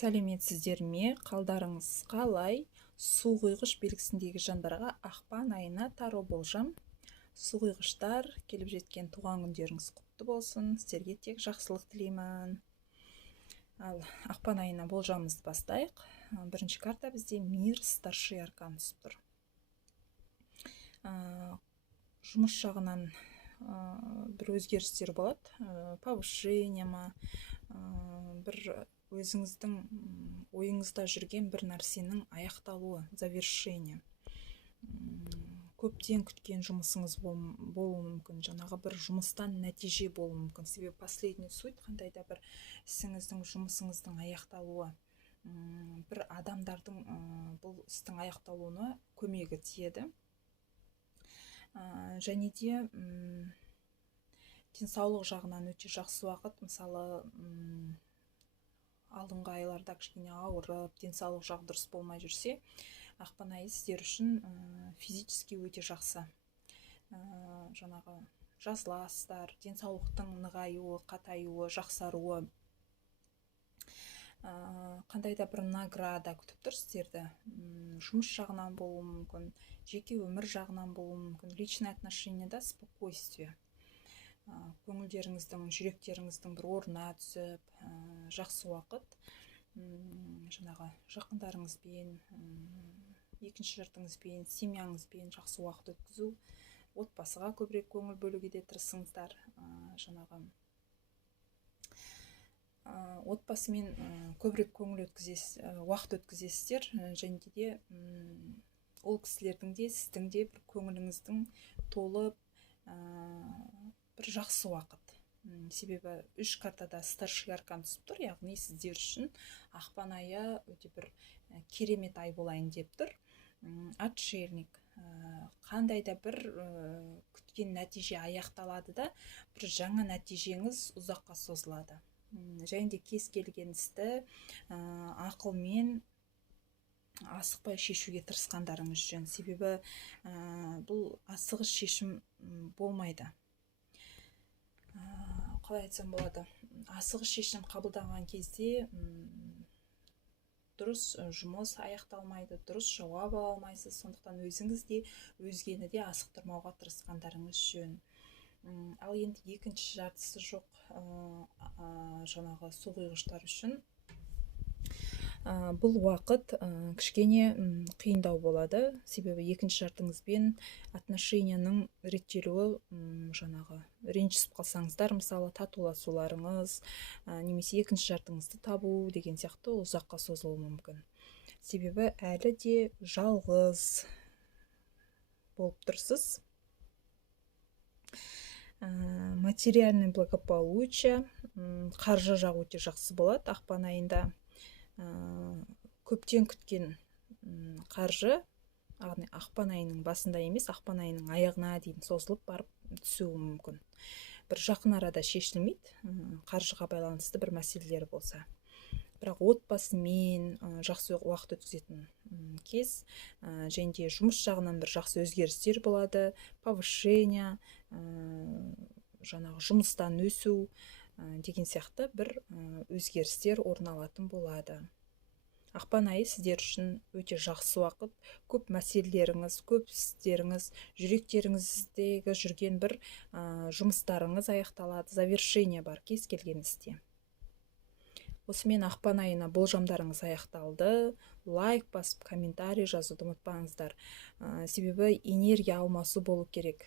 Сәлеметсіздер ме? Қалдарыңыз қалай? Су құйғыш белгісіндегі жандарға ақпан айына таро болжам. Су құйғыштар, келіп жеткен туған күндеріңіз құтты болсын. Сіздерге тек жақсылық тілеймін. Ал ақпан айына болжамымызды бастайық. Бірінші карта бізде мир старший аркан түсіп тұр. Жұмыс жағынан бір өзгерістер болады. Повышение ма, бір өзіңіздің ойыңызда жүрген бір нәрсенің аяқталуы, завершение. Көптен күткен жұмысыңыз болуы мүмкін, жаңағы бір жұмыстан нәтиже болуы мүмкін. Себебі последний суть, қандай да бір ісіңіздің, жұмысыңыздың аяқталуы, бір адамдардың бұл істің аяқталуына көмегі тиеді. Және де денсаулық жағынан өте жақсы уақыт. Мысалы, алдыңғы айларда кішкене ауырып, денсаулық жағы дұрыс болмай жүрсе, ақпан айы сіздер үшін физически өте жақсы. Жаңағы жазыласыздар, денсаулықтың нығаюы, қатаюы, жақсаруы, қандай да бір награда күтіп тұр сіздерді. Жұмыс жағынан болуы мүмкін, жеке өмір жағынан болуы мүмкін, личное отношениеда спокойствие. Көңілдеріңіздің, жүректеріңіздің бір орнына түсіп, жақсы уақыт, жаңағы жақындарыңызбен, екінші жартыңызбен, семьяңызбен жақсы уақыт өткізу, отбасыға көбірек көңіл бөлуге де тырысыңыздар. Жаңағы отбасымен көбірек уақыт өткізесіздер, және де ол кісілердің де, сіздің де бір көңіліңіздің толып, бір жақсы уақыт. Себебі үш картада старший аркан түсіп тұр, яғни сіздер үшін ақпан айы өте бір керемет ай болайын деп тұр. Отшельник, қандай да бір күткен нәтиже аяқталады да, бір жаңа нәтижеңіз ұзаққа созылады. Және де кез келген істі ақылмен асықпай шешуге тырысқандарыңыз жөн. Себебі бұл асығыс шешім болмайды. Қалай айтсам болады, асығыс шешім қабылданған кезде дұрыс жұмыс аяқталмайды, дұрыс жауап ала алмайсыз. Сондықтан өзіңіз де, өзгені де асықтырмауға тырысқандарыңыз жөн. Ал енді екінші жартысы жоқ жаңағы су құйғыштар үшін бұл уақыт кішкене қиындау болады. Себебі екінші жартыңызбен отношенияның реттелуі, жаңағы ренжісіп қалсаңыздар, мысалы татуласуларыңыз, немесе екінші жартыңызды табу деген сияқты ұзаққа созылуы мүмкін. Себебі әлі де жалғыз болып тұрсыз. Материальный благополучие, қаржы жағы өте жақсы болады ақпан айында. Көптен күткен қаржы ақпан айының басында емес, ақпан айының аяғына дейін созылып барып түсуі мүмкін. Бір жақын арада шешілмейді, қаржыға байланысты бір мәселелер болса. Бірақ отбасымен жақсы уақыт өткізетін кез, және де жұмыс жағынан бір жақсы өзгерістер болады, повышение, жаңағы жұмыстан өсу деген сияқты бір өзгерістер орын алатын болады. Ақпан айы сіздер үшін өте жақсы уақыт, көп мәселелеріңіз, көп істеріңіз, жүректеріңіздегі жүрген бір жұмыстарыңыз аяқталады, завершение бар кез келген істе. Осымен ақпан айына болжамдарыңыз аяқталды. Лайк басып, комментарий жазуды ұмытпаңыздар. Себебі энергия алмасу болу керек.